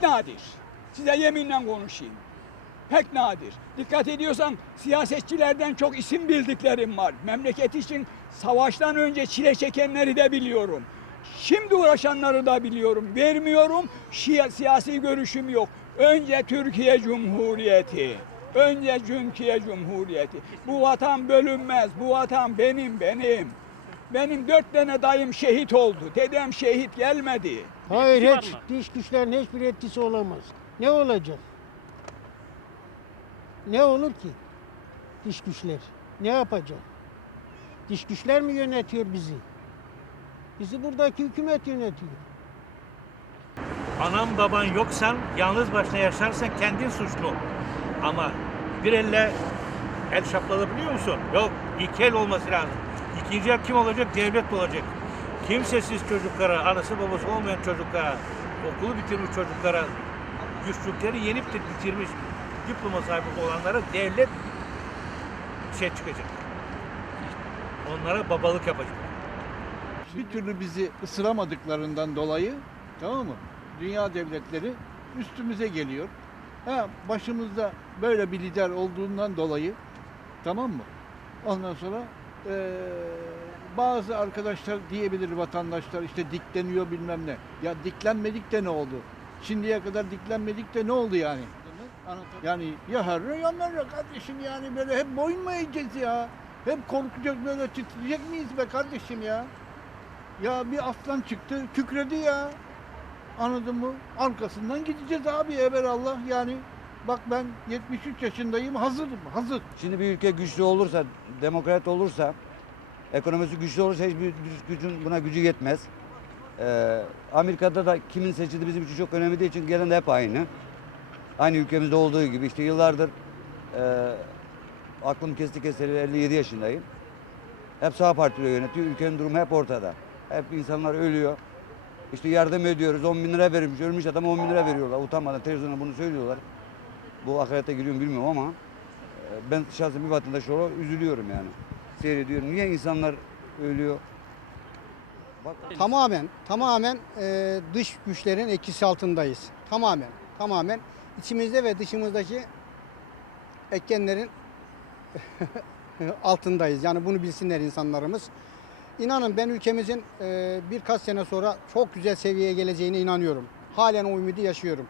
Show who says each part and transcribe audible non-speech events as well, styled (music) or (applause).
Speaker 1: Pek nadir. Size yeminle konuşayım. Pek nadir. Dikkat ediyorsan siyasetçilerden çok isim bildiklerim var. Memleket için savaştan önce çile çekenleri de biliyorum. Şimdi uğraşanları da biliyorum. Vermiyorum. Şia, siyasi görüşüm yok. Önce Türkiye Cumhuriyeti. Önce Türkiye Cumhuriyeti. Bu vatan bölünmez. Bu vatan benim, benim. Benim dört tane dayım şehit oldu. Dedem şehit gelmedi.
Speaker 2: Hayır hiç dış güçlerin hiçbir etkisi olamaz. Ne olacak? Ne olur ki? Dış güçler. Ne yapacak? Dış güçler mi yönetiyor bizi? Bizi buradaki hükümet yönetiyor.
Speaker 3: Anan baban yoksan, yalnız başına yaşarsan kendin suçlu. Ama bir elle el şaplanabiliyor musun? Yok, iki el olması lazım. İkinci el kim olacak? Devlet olacak. Kimsesiz çocuklara, anası babası olmayan çocuklara, okulu bitirmiş çocuklara, güçlükleri yenip de bitirmiş diploma sahibi olanlara devlet şey çıkacak. Onlara babalık yapacak.
Speaker 4: bir türlü bizi ısıramadıklarından dolayı tamam mı? Dünya devletleri üstümüze geliyor. Ha, başımızda böyle bir lider olduğundan dolayı tamam mı? Ondan sonra eee, bazı arkadaşlar diyebilir vatandaşlar işte dikleniyor bilmem ne. Ya diklenmedik de ne oldu? Şimdiye kadar diklenmedik de ne oldu yani? Yani ya harra ya merra kardeşim yani böyle hep boyun mu eğeceğiz ya? Hep korkacak böyle titreyecek miyiz be kardeşim ya? Ya bir aslan çıktı, kükredi ya. Anladın mı? Arkasından gideceğiz abi Allah yani. Bak ben 73 yaşındayım, hazırım, hazır.
Speaker 5: Şimdi bir ülke güçlü olursa, demokrat olursa, ekonomisi güçlü olursa hiçbir gücün buna gücü yetmez. Ee, Amerika'da da kimin seçildiği bizim için çok önemli değil çünkü gelen de hep aynı. Aynı ülkemizde olduğu gibi işte yıllardır e, aklım kesti keseli 57 yaşındayım. Hep sağ partiyle yönetiyor. Ülkenin durumu hep ortada. Hep insanlar ölüyor. İşte yardım ediyoruz. 10 bin lira verilmiş. Ölmüş adama 10 bin lira veriyorlar. Utanmadan televizyonda bunu söylüyorlar. Bu akarete giriyor bilmiyorum ama e, ben şahsen bir vatandaş olarak üzülüyorum yani. Seyrediyorum. Niye insanlar ölüyor? Bak
Speaker 6: Tamamen, tamamen e, dış güçlerin etkisi altındayız. Tamamen, tamamen içimizde ve dışımızdaki etkenlerin (laughs) altındayız. Yani bunu bilsinler insanlarımız. İnanın ben ülkemizin e, birkaç sene sonra çok güzel seviyeye geleceğine inanıyorum. Halen o ümidi yaşıyorum.